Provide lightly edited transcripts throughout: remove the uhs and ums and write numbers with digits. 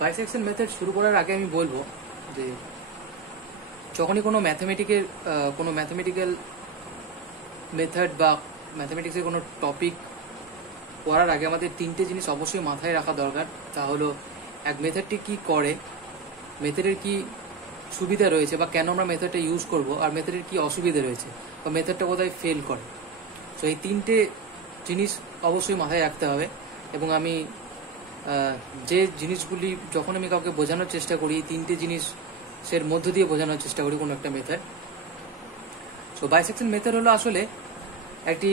Bisection method শুরু করার আগে আমি বলবো যে যখনই কোনো ম্যাথমেটিক্যাল মেথড বা ম্যাথমেটিক্সের কোনো টপিক পড়ার আগে আমাদের তিনটে জিনিস অবশ্যই মাথায় রাখা দরকার। তা হলো এক, মেথডটি কি করে, মেথডের কি সুবিধা রয়েছে বা কেন আমরা মেথডটা ইউজ করব, আর মেথডের কি অসুবিধা রয়েছে বা মেথডটা কোথায় ফেল করে। তো এই তিনটে জিনিস অবশ্যই মাথায় রাখতে হবে। এবং আমি যে জিনিসগুলি যখন আমি কাউকে বোঝানোর চেষ্টা করি, এই তিনটে জিনিসের মধ্য দিয়ে বোঝানোর চেষ্টা করি কোনো একটা মেথড। সো বাইসেকশন মেথড হলো আসলে একটি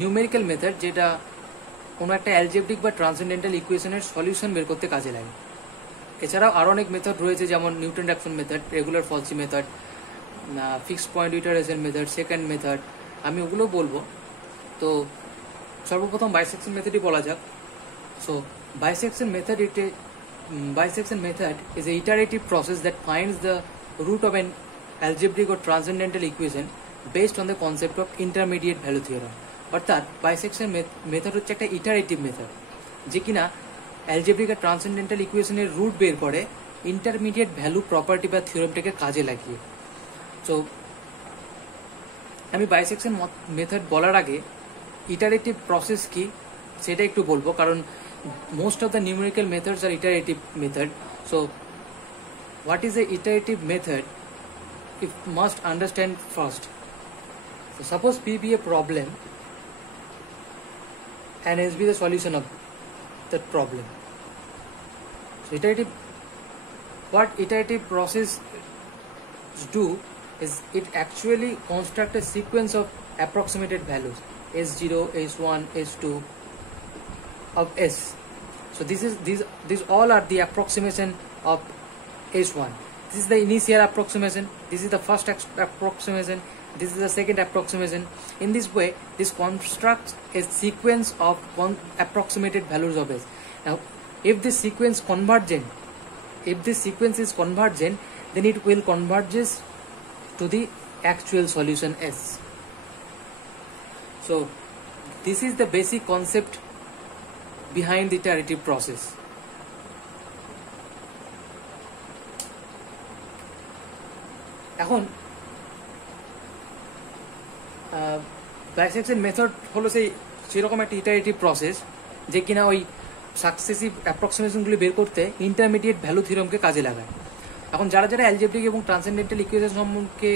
নিউমেরিক্যাল মেথড যেটা কোনো একটা অ্যালজেব্রিক বা ট্রান্সেন্ডেন্টাল ইকুয়েশনের সলিউশন বের করতে কাজে লাগে। এছাড়াও আরও অনেক মেথড রয়েছে, যেমন Newton Raphson method, regular falsi method, fixed point iteration method, secant method, আমি ওগুলো বলবো। তো সর্বপ্রথম বাইসেকশন মেথডই বলা যাক। So bisection method is a iterative process that finds the root of an algebraic or transcendental equation based on the concept of intermediate value theorem. অর্থাৎ bisection method হচ্ছে একটা ইটারেটিভ মেথড যে কিনা অ্যালজেব্রিক আর transcendental ইকুয়েশনের root বের করে intermediate value property বা থিওরেমটাকে কাজে লাগিয়ে। সো আমি বাইসেকশন মেথড বলার আগে ইটারেটিভ প্রসেস কি সেটা একটু বলবো, কারণ most of the numerical methods are iterative method. So what is a iterative method? You must understand first. So suppose P be a problem and S be the solution of that problem. So what iterative process do is it actually construct a sequence of approximated values S0, S1, S2 of S. So these all are the approximation of S1. This is the initial approximation, this is the first approximation, this is the second approximation. In this way, this constructs a sequence of one approximated values of S. Now if this sequence is convergent, then it will converges to the actual solution S. So this is the basic concept behind the iterative process. এখন bisection method হলো সেরকম একটা iterative process যে কিনা ওই successive অ্যাপ্রক্সিমেশনগুলি বের করতে intermediate value থিওরেমকে কাজে লাগায়। এখন যারা অ্যালজেব্রিক এবং ট্রান্সেন্ডেন্টাল ইকুয়েশন সম্পর্কে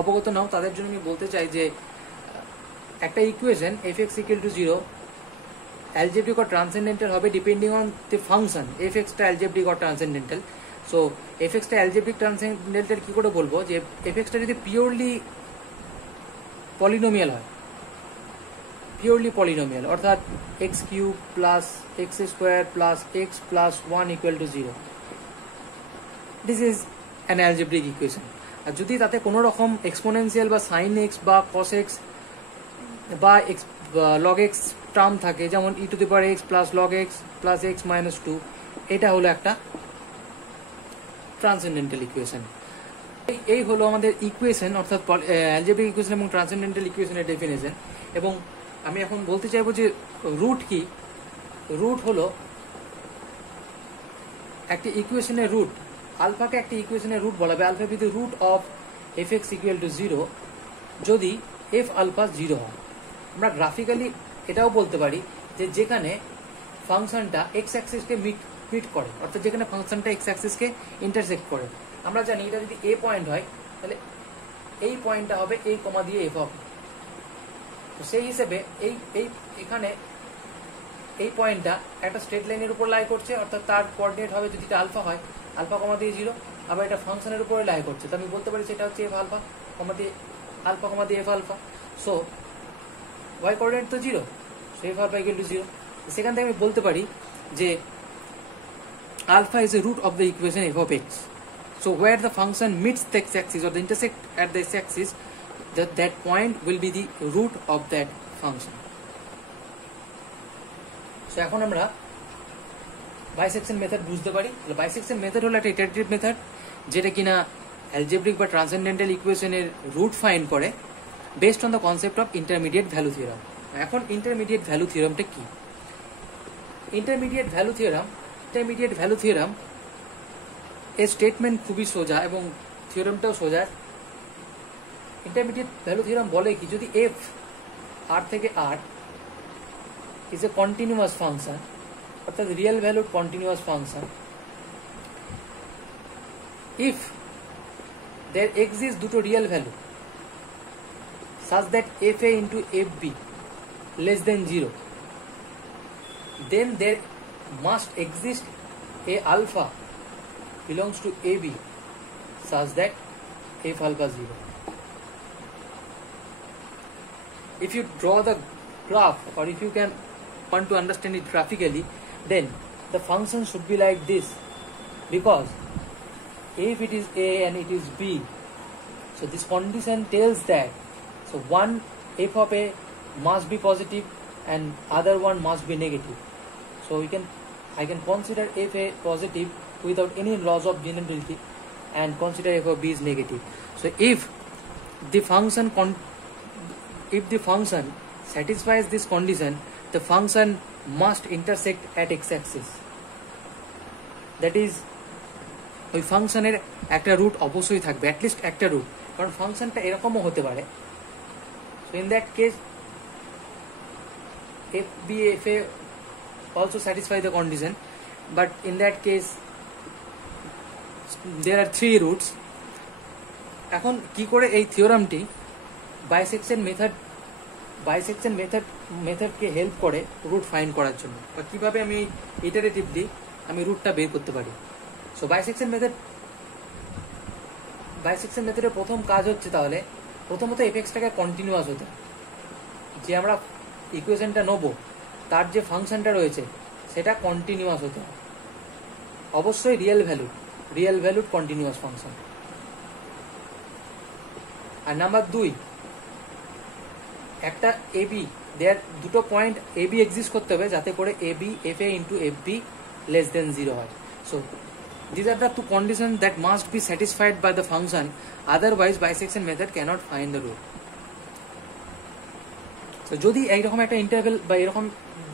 অবগত নাও, তাদের জন্য আমি বলতে চাই যে একটা equation f(x = 0) algebraic or transcendental হবে depending on the function f(x) টা algebraic or transcendental. So f(x) টা algebraic transcendental কি করে বলবো, যে f(x) টা যদি পিওরলি পলিনোমিয়াল হয়, অর্থাৎ x³ + x² + x + 1 = 0, this is an algebraic equation. আর যদি তাতে কোনো রকম এক্সপোনেনশিয়াল বা sin x বা cos x বা log x টার্ম থাকে, যেমন e⁻x + log x + x - 2, এটা হলো একটা ট্রান্সেন্ডেন্টাল ইকুয়েশন। এই হলো আমাদের ইকুয়েশন, অর্থাৎ অ্যালজেব্রিক ইকুয়েশন এবং ট্রান্সেন্ডেন্টাল ইকুয়েশনের ডেফিনেশন। এবং আমি এখন বলতে চাইবো যে রুট কি। রুট হলো একটি ইকুয়েশনের রুট, আলফাকে একটি ইকুয়েশনের রুট বলা হবে। Alpha be the root of f(x) = 0 যদি f আলফা 0 হয়। আমরা গ্রাফিক্যালি এটাও বলতে পারি যে যেখানে ফাংশনটা x অ্যাক্সিসকে মিট করে, অর্থাৎ যেখানে ফাংশনটা x অ্যাক্সিসকে ইন্টারসেক্ট করে। আমরা জানি এটা যদি a পয়েন্ট হয় তাহলে এই পয়েন্টটা হবে a, দিয়ে f হবে। তো সেই হিসেবে এখানে এই পয়েন্টটা একটা স্ট্রেট লাইনের উপর লাই করছে, অর্থাৎ তার কোঅর্ডিনেট হবে, যদি এটা আলফা হয় আলফা, দিয়ে 0, আবার এটা ফাংশনের উপরে লাই করছে, তো আমি বলতে পারি সেটা হচ্ছে f আলফা, দিয়ে আলফা, দিয়ে f alpha. So y coordinate তো 0, so f alpha = 0। সেখান থেকে আমি বলতে পারি যে alpha is a root of the equation f of x. So where the function meets the x-axis or the intersect at the x-axis, that point will be the root of that function. So এখন আমরা bisection method বুঝতে পারি। Bisection method হলো একটা iterative method যেটা কিনা algebraic বা transcendental ইকুয়েশনের রুট ফাইন্ড করে based on the concept of intermediate value theorem. এখন ইন্টারমিডিয়েট ভ্যালু থিওরামটা কি? Intermediate value theorem intermediate value theorem এর স্টেটমেন্ট খুবই সোজা এবং থিওরামটাও সোজা। ইন্টারমিডিয়েট ভ্যালু থিওরাম বলে কি, যদি এফ আর থেকে আর ইজ এ কন্টিনিউয়াস ফাংশন, অর্থাৎ real valued continuous function, if there exists দুটো real value such that fa into fb less than 0, then there must exist a alpha belongs to ab such that f alpha 0. If you draw the graph, or if you can want to understand it graphically, then the function should be like this, because if it is a and it is b, so this condition tells that so one f of a must be positive and other one must be negative. So I can consider f a positive without any loss of generality and consider f of b is negative. So if the function satisfies this condition, the function must intersect at x-axis. That is, ওই ফাংশনের একটা root অবশ্যই থাকবে, at least একটা root, কারণ ফাংশনটা এরকমও হতে পারে। So in that case F B F A also satisfy the condition, but in that case there are 3 roots. এখন কি করে এই থিওরামটি বাইসেকশন মেথডকে হেল্প করে রুট ফাইন্ড করার জন্য, বা কিভাবে আমি ইটারেটিভলি আমি রুটটা বের করতে পারি। সো বাইসেকশন মেথডের প্রথম কাজ হচ্ছে, তাহলে প্রথমত এফএক্সটাকে কন্টিনিউয়াস হতে, যে আমরা ইকুয়েশনটা নেবো তার যে ফাংশনটা রয়েছে সেটা কন্টিনিউয়াস হতে, অবশ্যই রিয়েল ভ্যালুড কন্টিনিউয়াস ফাংশন। আর নাম্বার 2, একটা এবি, দেয়ার দুটো পয়েন্ট এবি এক্সিস্ট করতে হবে যাতে করে AB F A into F B less than 0 হয়। So these are the two conditions that must be satisfied by the function, otherwise bisection method cannot find the root. So যদি এইরকম একটা interval বা এরকম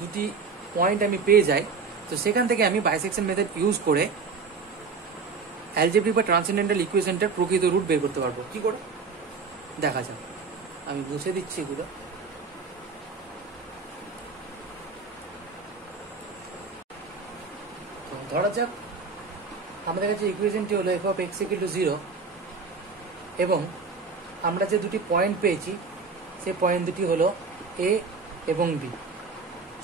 দুটি পয়েন্ট আমি পেয়ে যাই, তো সেখান থেকে আমি বাইসেকশন মেথড ইউজ করে অ্যালজেব্রিক বা ট্রান্সেন্ডেন্টাল ইকুয়েশনটার প্রকৃত রুট বের করতে পারবো। কি করে দেখা যাক, আমি বুঝে দিচ্ছি এগুলো। ধরা যাক আমাদের কাছে ইকুয়েশনটি হলো f of x equal to 0, এবং আমরা যে দুটি পয়েন্ট পেয়েছি সেই পয়েন্ট দুটি হলো a এবং b।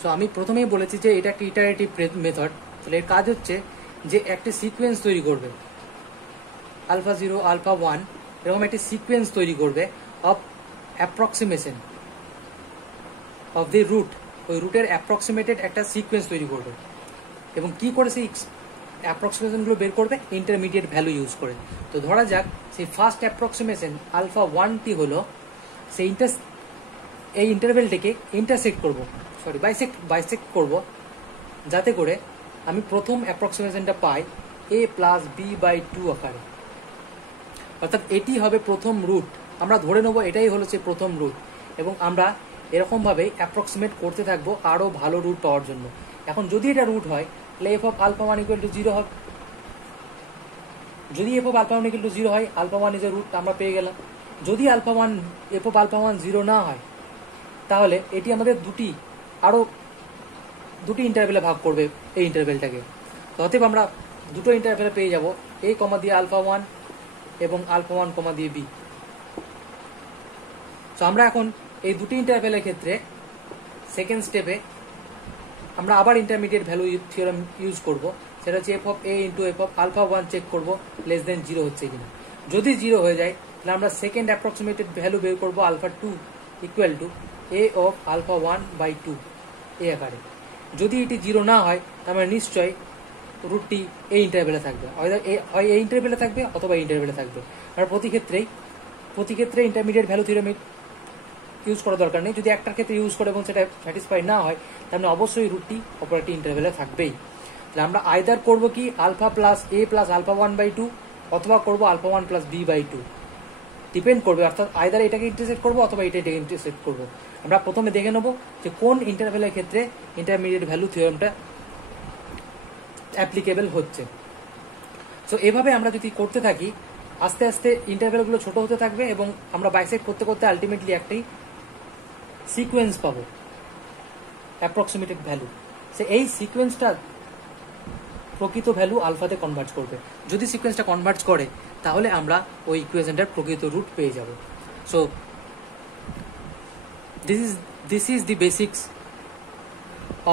সো আমি প্রথমেই বলেছি যে এটা একটা ইটারেটিভ মেথড। তাহলে এর কাজ হচ্ছে যে একটি সিকোয়েন্স তৈরি করবে, আলফা 0 আলফা 1 এরকম একটি সিকোয়েন্স তৈরি করবে of approximation of the root, ওই রুটের অ্যাপ্রক্সিমেটেড একটা সিকোয়েন্স তৈরি করবে। এবং কি করে সেই অ্যাপ্রক্সিমেশনগুলো বের করবে? ইন্টারমিডিয়েট ভ্যালু ইউজ করে। তো ধরা যাক সেই ফার্স্ট অ্যাপ্রক্সিমেশন আলফা 1টি হলো সেই এই ইন্টারভেলটিকে ইন্টারসেক্ট করব, বাইসেক্ট করব, যাতে করে আমি প্রথম অ্যাপ্রক্সিমেশনটা পাই a প্লাস বি বাই 2 আকারে, অর্থাৎ এটি হবে প্রথম রুট। আমরা ধরে নেব এটাই হলো সেই প্রথম রুট, এবং আমরা এরকমভাবেই অ্যাপ্রক্সিমেট করতে থাকবো আরও ভালো রুট পাওয়ার জন্য। এখন যদি এটা রুট হয় তাহলে F of alpha 1 equal to 0 হবে। যদি F of alpha 1 equal to 0 হয়, আলফা 1 ইজ এ রুট, আমরা পেয়ে গেলাম। যদি এফ অফ আলফা 1 0 না হয়, তাহলে এটি আমাদের আরও দুটি ইন্টারভেলে ভাগ করবে এই ইন্টারভেলটাকে। অতএব আমরা দুটো ইন্টারভেলে পেয়ে যাব এ কমা দিয়ে আলফা 1 এবং আলফা 1 কমা দিয়ে বি। তো আমরা এখন এই দুটি ইন্টারভেলের ক্ষেত্রে সেকেন্ড স্টেপে আমরা আবার ইন্টারমিডিয়েট ভ্যালু থিওরাম ইউজ করব, সেটা হচ্ছে F of A into F of alpha 1 check করবো লেস দেন 0 হচ্ছে কিনা। যদি 0 হয়ে যায় তাহলে আমরা সেকেন্ড অ্যাপ্রক্সিমেটেড ভ্যালু বের করবো alpha 2 equal to A of alpha 1 by 2 এই আকারে। যদি এটি 0 না হয় তাহলে নিশ্চয়ই রুটটি এই ইন্টারভেলে থাকবে, হয় এই ইন্টারভেলে থাকবে অথবা এই ইন্টারভেলে থাকবে। আর প্রতি ক্ষেত্রে ইন্টারমিডিয়েট ভ্যালু থিওরাম ইউজ করার দরকার নেই। যদি একটার ক্ষেত্রে ইউজ করে এবং সেটা স্যাটিসফাই না হয়, তাহলে অবশ্যই রুটটি অপর একটি ইন্টারভেলে থাকবেই। তাহলে আমরা আইদার করবো কি alpha plus A plus alpha 1 by 2, অথবা করবো alpha 1 plus B by 2, depend করবে। অর্থাৎ আইদার এটাকে ইন্টারসেক্ট করবো অথবা এটাকে ইন্টারসেক্ট করবো। আমরা প্রথমে দেখে নেবো যে কোন ইন্টারভেলের ক্ষেত্রে ইন্টারমিডিয়েট ভ্যালু থিওরামটা অ্যাপ্লিকেবল হচ্ছে। সো এভাবে আমরা যদি করতে থাকি আস্তে আস্তে ইন্টারভ্যালগুলো ছোট হতে থাকবে এবং আমরা বাইসেক্ট করতে করতে আলটিমেটলি একটাই সিকোয়েন্স পাবো, অ্যাপ্রক্সিমেটেড ভ্যালু। সে এই সিকোয়েন্সটা প্রকৃত ভ্যালু আলফাতে কনভার্জ করবে। যদি সিকোয়েন্সটা কনভার্জ করে তাহলে আমরা ওই ইকুয়েশনটার প্রকৃত রুট পেয়ে যাব। So this is the basics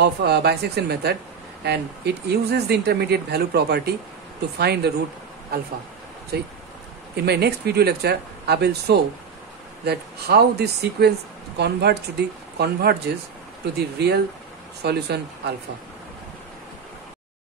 of bisection method, and it uses the intermediate value property to find the root alpha. So in my next video lecture I will show that how this sequence converges to the real solution alpha.